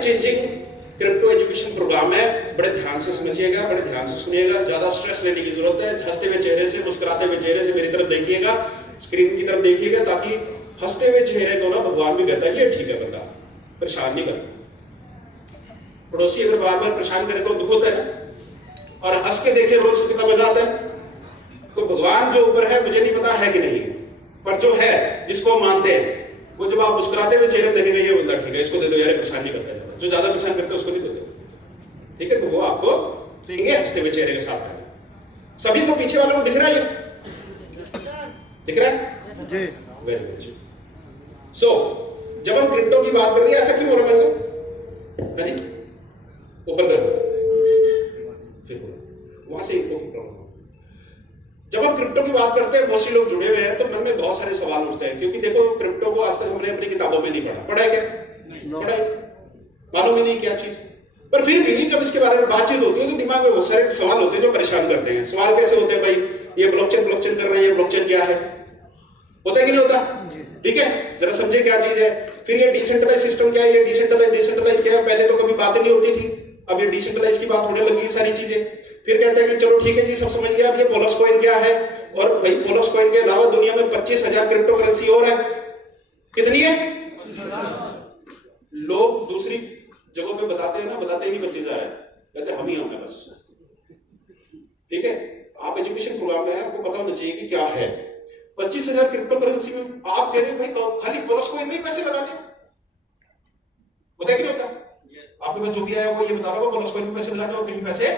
Life changing crypto education program है, बड़े ध्यान से समझिएगा, बड़े ध्यान से सुनिएगा, ज्यादा स्ट्रेस लेने की जरूरत है। हंसते हुए चेहरे से, मुस्कुराते हुए चेहरे से मेरी तरफ देखिएगा, स्क्रीन की तरफ देखिएगा, ताकि हंसते हुए चेहरे को ना भगवान भी कहता है ये ठीक है बंदा, परेशान नहीं करता। पड़ोसी अगर बार बार परेशान करे तो दुख होता है ना, और हंस के देखे रोज कितना मजा आता है। तो भगवान जो ऊपर है मुझे नहीं पता है कि नहीं है, पर जो है जिसको मानते हैं वो जब आप मुस्कुराते हुए चेहरे देखेंगे ये बंदा ठीक है, इसको दे दो यार, परेशान नहीं करता है। जो ज्यादा परेशान करते हैं उसको नहीं देते, ठीक है। तो वो आपको देंगे हंसते हुए चेहरे के साथ। सभी को पीछे वालों को दिख रहा है, दिख रहा है जी, वेरी गुड। सो जब हम क्रिप्टो की बात कर रहे हैं, ऐसा क्यों हो रहा है जी? ऊपर करो, फिर वहां से इनको की प्रॉब्लम। जब हम क्रिप्टो की बात करते हैं, बहुत से लोग जुड़े हुए हैं तो मन में बहुत सारे सवाल उठते हैं, क्योंकि देखो क्रिप्टो को आज तक हमने अपनी किताबों में नहीं पढ़ा। पढ़ा है क्या? पढ़ा है, मालूम ही नहीं क्या चीज। पर फिर भी जब इसके बारे में बातचीत होती है तो दिमाग में बहुत सारे सवाल होते हैं जो परेशान करते हैं। सवाल कैसे होते हैं भाई, ये ब्लॉकचेन कर रहे हैं, ब्लॉकचेन क्या है? होता है कि नहीं होता? ठीक है, जरा समझे क्या चीज है। फिर ये डिसेंट्रलाइज सिस्टम क्या है, ये डिसेंट्रलाइज क्या है? पहले तो कभी बात नहीं होती थी, अब ये डिसेंट्रलाइज की बात होने लगी सारी चीजें। फिर कहते हैं कि चलो ठीक है जी, सब समझ लिया, अब ये पोलक्स कॉइन क्या है। और भाई पोलक्स कॉइन के अलावा दुनिया में 25,000 क्रिप्टो करेंसी और है। कितनी है? लोग दूसरी जगहों पे बताते हैं ना, बताते ही नहीं 25,000 है, कहते हम ही हम है बस। ठीक है, आप एजुकेशन प्रोग्राम में आपको पता होना चाहिए कि क्या है। 25,000 क्रिप्टो करेंसी में आप कह रहे हैं भाई खाली पोलक्स कॉइन में ही पैसे लगाने, होता है कि नहीं होता? आपके पास जो भी आया वो ये बता रहा होगा पोलक्स कॉइन में पैसे लगाने और कहीं पैसे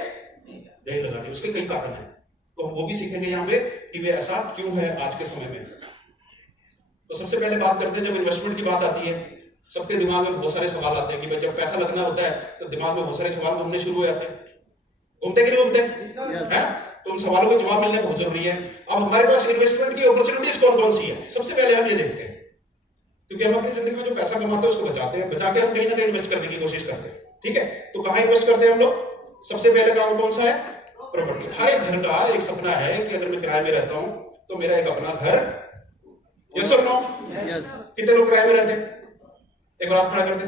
नहीं लगाने। उसके कई कारण है, तो हम वो भी सीखेंगे यहाँ पे कि वे ऐसा क्यों है आज के समय में। तो सबसे पहले बात करते हैं, जब इन्वेस्टमेंट की बात आती है सबके दिमाग में बहुत सारे सवाल आते हैं कि भाई जब पैसा लगना होता है तो दिमाग में बहुत सारे सवाल घूमने शुरू हो जाते हैं। घूमते कि नहीं घूमते हैं? तो उन सवालों के जवाब मिलने बहुत जरूरी है। अब हमारे पास इन्वेस्टमेंट की अपॉर्चुनिटीज कौन कौन सी है, सबसे पहले हम ये देखते हैं, क्योंकि हम अपनी जिंदगी में जो पैसा कमाते हैं उसको बचाते हैं, बचा के हम कहीं ना कहीं इन्वेस्ट करने की कोशिश करते हैं। ठीक है, तो कहाँ इन्वेस्ट करते हैं हम लोग? सबसे पहले काम कौन सा है? प्रॉपर्टी। हर एक घर का एक सपना है कि अगर मैं किराए में रहता हूं तो मेरा एक अपना घर। यस और नो? कितने लोग किराए में रहते हैं? एक बार हाथ खड़ा कर दे।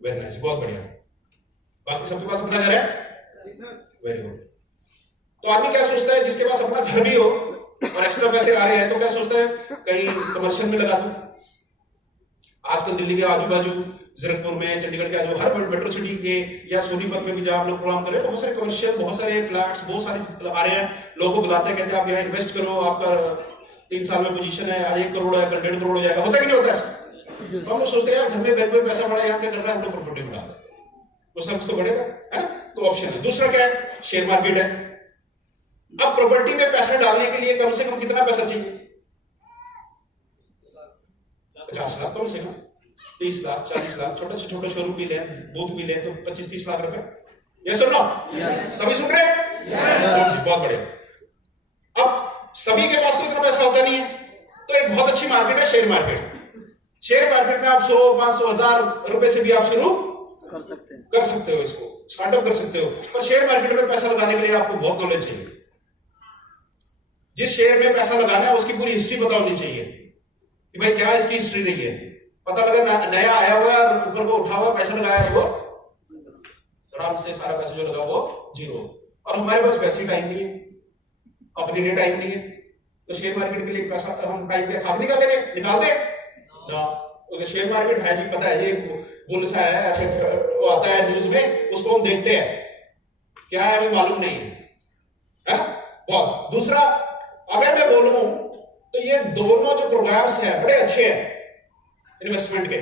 वेरी नाइस, बहुत बढ़िया। बाकी सबके पास अपना घर है? Very good. तो आदमी क्या सोचता है, जिसके पास अपना घर भी हो और एक्स्ट्रा पैसे आ रहे हैं तो क्या सोचता है, कहीं कमर्शियल में लगा दूं। आजकल दिल्ली के आजू बाजू, जीरकपुर में, चंडीगढ़ के आजू, हर मेट्रो सिटी के या सोनीपत में भी जहां हम लोग प्रोग्राम करें, बहुत सारे कमर्शियल, बहुत सारे फ्लैट्स, बहुत सारे आ रहे हैं। लोगों को बुलाते हैं, कहते हैं आप यहाँ इन्वेस्ट करो, आपका 3 साल में पोजीशन है, आज 1 करोड़ है, कल 1.5 करोड़ हो जाएगा। होता है कि नहीं होता है? तो हम लोग सोचते हैं यार घर में बैंक में पैसा पड़ा है, यहाँ क्या कर रहा है, हम लोग प्रॉपर्टी में डाल देते हैं, कुछ ना कुछ तो बढ़ेगा, है ना? तो ऑप्शन है। दूसरा क्या है? शेयर मार्केट है। अब प्रॉपर्टी में पैसा डालने के लिए कम से कम कितना पैसा चाहिए? 50 लाख कम से कम, 30 लाख, 40 लाख, छोटे से छोटे शोरूम भी लें, बूथ भी लें तो 25-30 लाख रुपए। ये सुन लो, सभी सुन रहे हैं? बहुत बढ़िया। अब सभी के पास तो इतना पैसा होता नहीं है, तो एक बहुत अच्छी मार्केट है शेयर मार्केट। शेयर मार्केट में आप 100, 500, 1000 रुपए से भी आप शुरू कर सकते हो, इसको स्टार्टअप कर सकते हो। पर शेयर मार्केट में पैसा लगाने के लिए आपको बहुत नॉलेज चाहिए। जिस शेयर में पैसा लगाना है उसकी पूरी हिस्ट्री पता होनी चाहिए कि भाई क्या इसकी हिस्ट्री रही है। पता लगा नया आया हुआ है, ऊपर को उठा हुआ पैसा लगाया है, वो आराम से सारा पैसा जो लगा वो जीरो। और हमारे पास वैसे टाइम नहीं है, अपने लिए टाइम नहीं है, तो शेयर मार्केट के लिए पैसा हम टाइम पे आप निकाल देंगे, निकाल दे ना। तो शेयर मार्केट है जी, पता है, ये बुल सा है, ऐसे वो आता है न्यूज में, उसको हम देखते हैं, क्या है हमें मालूम नहीं है। बहुत। दूसरा, अगर मैं बोलूं तो ये दोनों जो प्रोग्राम्स हैं बड़े अच्छे हैं इन्वेस्टमेंट के,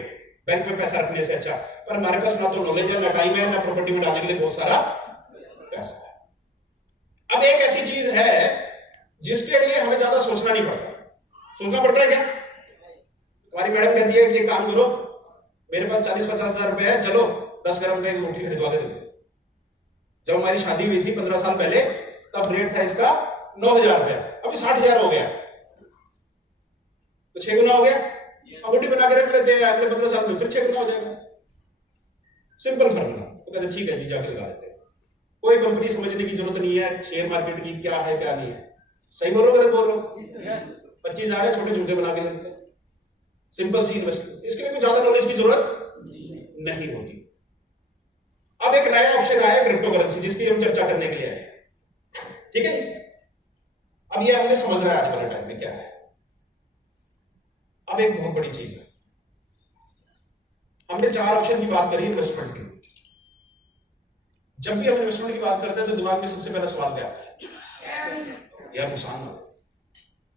बैंक में पैसा रखने से अच्छा। पर हमारे पास ना तो नॉलेज है, ना टाइम है, ना प्रॉपर्टी में डालने के लिए बहुत सारा पैसा है। अब एक ऐसी चीज है जिसके लिए हमें ज्यादा सोचना नहीं पड़ता। सोचना पड़ता है क्या? हमारी मैडम कहती है कि ये काम करो, मेरे पास 40-50 हजार रुपए है, चलो 10 ग्राम की अंगूठी खरीदवा के दे दो। जब हमारी शादी हुई थी 15 साल पहले, तब रेट था इसका 9,000 रुपया, अभी 60,000 हो गया, तो 6 गुना हो गया। अंगूठी बना के रख लेते हैं, अगले 15 साल में फिर 6 गुना हो जाएगा। Simple formula. तो कहते ठीक है जी, जाके लगा देते हैं। कोई कंपनी समझने की जरूरत नहीं है शेयर मार्केट की क्या है क्या नहीं है। सही बोल रहा हूं, गलत बोल रहा हूं? 25 हजार है, छोटे झूठे बना के देते हैं, सिंपल सी इन्वेस्टमेंट। इसके लिए कोई ज्यादा नॉलेज की जरूरत नहीं होती। अब एक नया ऑप्शन आया क्रिप्टो करेंसी, जिसकी हम चर्चा करने के लिए आए। ठीक है, अब ये हमें समझना है आज वाले टाइम में क्या है। अब एक बहुत बड़ी चीज है, हमने 4 ऑप्शन की बात करी इन्वेस्टमेंट की। जब भी हम इन्वेस्टमेंट की बात करते हैं तो दिमाग में सबसे पहला सवाल क्या आता है? यार नुकसान ना,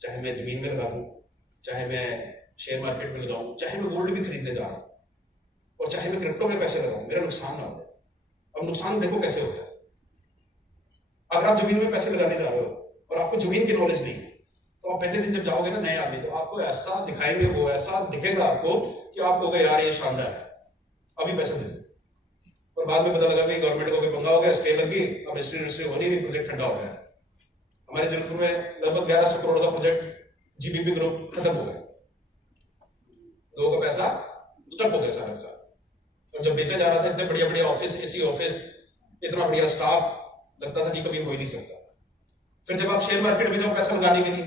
चाहे मैं जमीन में लगा दूं, चाहे मैं शेयर मार्केट में लगाऊं, चाहे मैं गोल्ड भी खरीदने जा रहा हूं, और चाहे मैं क्रिप्टो में पैसे लगाऊं, मेरा नुकसान ना हो। अब नुकसान देखो कैसे होता है। अगर आप जमीन में पैसे लगाने जा रहे हो और आपको जमीन की नॉलेज नहीं है, तो आप पहले दिन जब जाओगे ना नए आदमी, तो आपको ऐसा दिखाएंगे, वो ऐसा दिखेगा आपको कि आप कहोगे यार ये शानदार है, अभी पैसा दे दो। और बाद में पता लगा कि गवर्नमेंट को कोई पंगा हो गया, स्टे लगी, अब रजिस्ट्री हो नहीं, प्रोजेक्ट ठंडा हो गया। हमारे जयपुर में लगभग 1100 करोड़ का प्रोजेक्ट जीबीपी ग्रुप खत्म हो गया, लोगों का पैसा स्टक हो गया सारा पैसा। और जब बेचा जा रहा था, इतने बढ़िया बढ़िया ऑफिस, एसी ऑफिस, इतना बढ़िया स्टाफ, लगता था कि कभी हो ही नहीं सकता। फिर जब आप शेयर मार्केट में जाओ पैसा लगाने के लिए,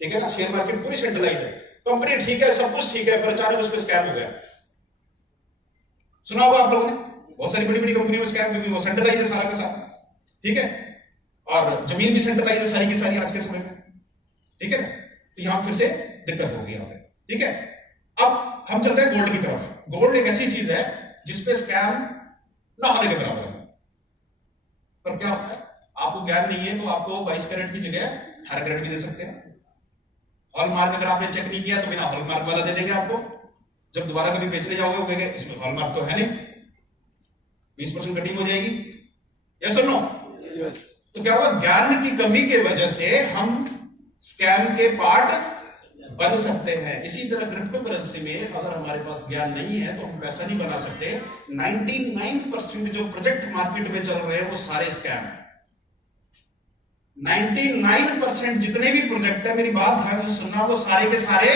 ठीक है ना, शेयर मार्केट पूरी सेंट्रलाइज है, कंपनी ठीक है, सब कुछ ठीक है, पर अचानक उस पर स्कैम हो गया। सुना होगा आप लोगों ने, बहुत सारी बड़ी बड़ी कंपनी में स्कैम, क्योंकि वो सेंट्रलाइज है सारा का सारा, ठीक है, और जमीन भी सेंट्रलाइज है सारी की सारी आज के समय में, ठीक है। तो यहां फिर से दिक्कत होगी यहाँ पे, ठीक है। अब हम चलते हैं गोल्ड की तरफ। गोल्ड एक ऐसी चीज है जिसपे स्कैम ना होने के बराबर है। पर क्या होता है, आपको ज्ञान नहीं है तो आपको 22 कैरेट की जगह 18 कैरेट भी दे सकते हैं। हॉलमार्क अगर आपने चेक नहीं किया तो बिना हॉलमार्क वाला दे देंगे आपको। जब दोबारा कभी बेचने जाओगे वो कहेंगे इसमें हॉलमार्क तो है नहीं, 20% कटिंग हो जाएगी। यस और नो? तो क्या होगा, ज्ञान की कमी की वजह से हम स्कैम के पार्ट बन सकते हैं। इसी तरह क्रिप्टो करेंसी में अगर हमारे पास ज्ञान नहीं है तो हम पैसा नहीं बना सकते। 99% जो प्रोजेक्ट मार्केट में चल रहे हैं वो सारे स्कैम है। 99% जितने भी प्रोजेक्ट है, मेरी बात ध्यान से सुनना, वो सारे के सारे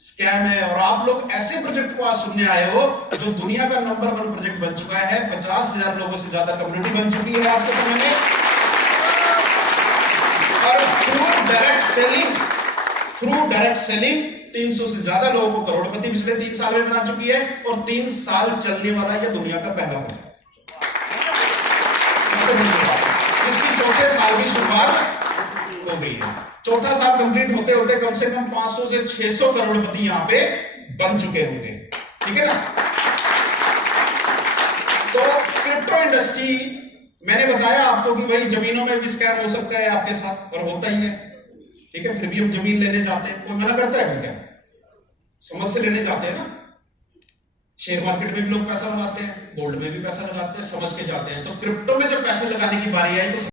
स्कैम है। और आप लोग ऐसे प्रोजेक्ट को आज सुनने आए हो जो दुनिया का नंबर 1 प्रोजेक्ट बन चुका है, 50,000 लोगों से ज्यादा कम्युनिटी बन चुकी है आज के समय में, और थ्रू डायरेक्ट सेलिंग 300 से ज्यादा लोगों को करोड़पति पिछले 3 साल में बना चुकी है, और 3 साल चलने वाला यह दुनिया का पहला प्रोजेक्ट, इसकी चौथे साल की शुरुआत हो गई है। चौथा साल कंप्लीट होते होते कम से कम 500 से 600 करोड़पति यहां पे बन चुके होंगे, ठीक है ना। तो क्रिप्टो इंडस्ट्री, मैंने बताया आपको कि भाई जमीनों में भी स्कैम हो सकता है आपके साथ, और होता ही है, ठीक है। फिर भी हम जमीन लेने जाते हैं, कोई मना करता है क्या? समझ से लेने जाते हैं ना। शेयर मार्केट में भी लोग पैसा लगाते हैं, गोल्ड में भी पैसा लगाते हैं, समझ के जाते हैं। तो क्रिप्टो में जब पैसे लगाने की बारी आई तो